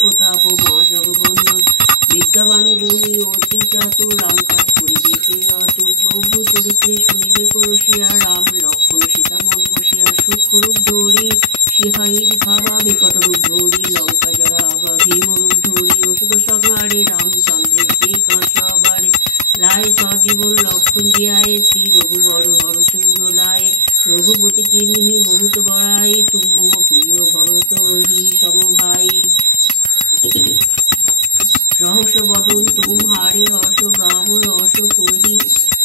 প্রতাপ মা জগবন্ধন বিদ্যাবান গুণী অতি চাতুর রাম কাজ করিবে অতুর প্রভু চরিত্রে শুনিবে করসিয়া রাম লক্ষ্মণ সীতা মন বসিয়া সুখরূপ ধরি সিহাইর খাবা বিকট রূপ ধরি লঙ্কা যারা আবা ভীম রূপ ধরি অসুর সংহারে রামচন্দ্রের যে কাঁসাবারে লায় সজীবন লক্ষণ জিয়ায় শ্রী রঘুবর হরষ উড়লায় রঘুপতি কিন্হি বহুত বড়াই তুম প্রিয় ভরত হি সমভাই রহস্য বদন তুমহারে অশ গাব অশ কহি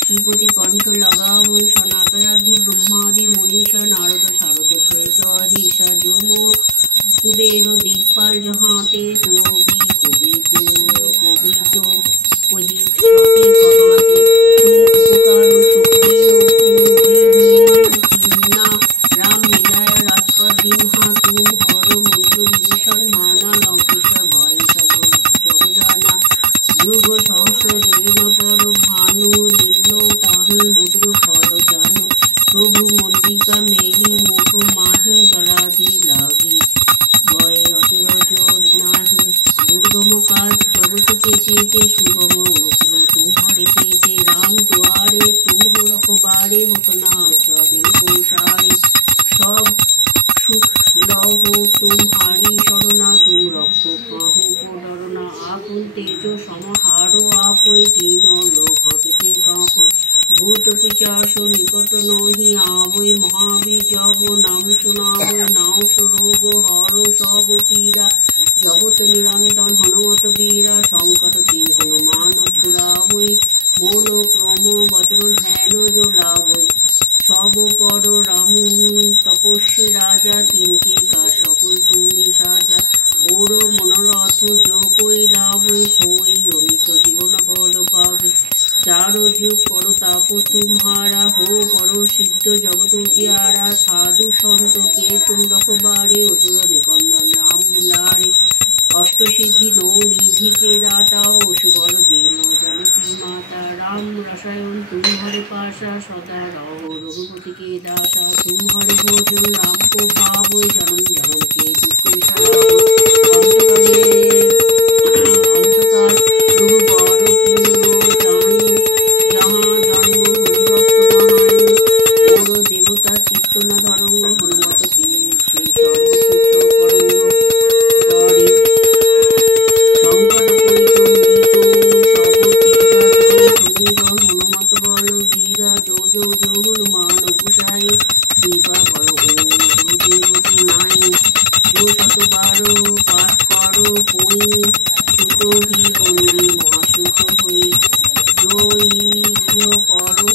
শ্রীপতি কণ্ঠ লাগাব সনাতয়াদি ব্রহ্মাদি মনীষা নারদ শারদ সহিত অহিষা যম কুবের দিকপাল জহাতে কবি কবিত কহিত কহি সতি কহাতে উপকার সুপ্রিয় কিন্না রাম মিলায় রাজপথ দিনহা তুম হর মন্ত্র বিভীষণ মানা লঙ্কেশ্বর ভয় জগজানা যুগ সহস্র জরিমা পর ভানু লীল তাহি মুদ্র ফল জানো প্রভু মন্দিকা মেলি মুখ মাহি জলাধি লাগি ভয়ে অচরজ নাহি দুর্গম কাজ জগত के चेते सुगम अनुग्रह तुम्हारे चेते राम द्वारे तुम हो रखबारे होतना संसारे सब सुख लहो तुम्हारी शरणा तुम रखो काहू को डरना आपन तेजो समहारो आपै तीन लोक हंकते कापै भूत पिचास निकट नहि आवै महाबीजब नाम सुनावै नाव रोग हरो सब पीरा जगत निरंतर हनुमत वीरा संकट ते हनुमान छुड़ावै मन क्रम वचन ध्यान जो लावै सब पर राम तपस्वी राजा तिनके का सकल তুমি সাজা ওর মনোরথ जो कोई लावै सोई अमित जीवन फल पावे चारो जुग परताप तुम्हारा हो पर सिद्ध जगत उजियारा साधु संत के तुम रखबारे असुर निकंदन राम दुलारे अष्ट सिद्धि नौ निधि के दाता असुवर दीन जानकी माता राम रसायन तुम्हारे पासा सदा रहो रघुपति के दासा तुम्हारे भोजन राम को भावो जन्म जन्म के दुख अंतकाल रघुबर पूर्ण जानी जहाँ जन्म हरिभक्त कहानी और देवता चित्त न धरंग हनुमत के से सर्वसुख करंग करे संकट परितो गीत सब हनुमत बल वीरा जो जो जो हनुमान कुशाई कृपा करो गुरुदेवती नाई जो शतबार पाठ करो कोई सुतो ही बंदी महासुख हई जो ही करो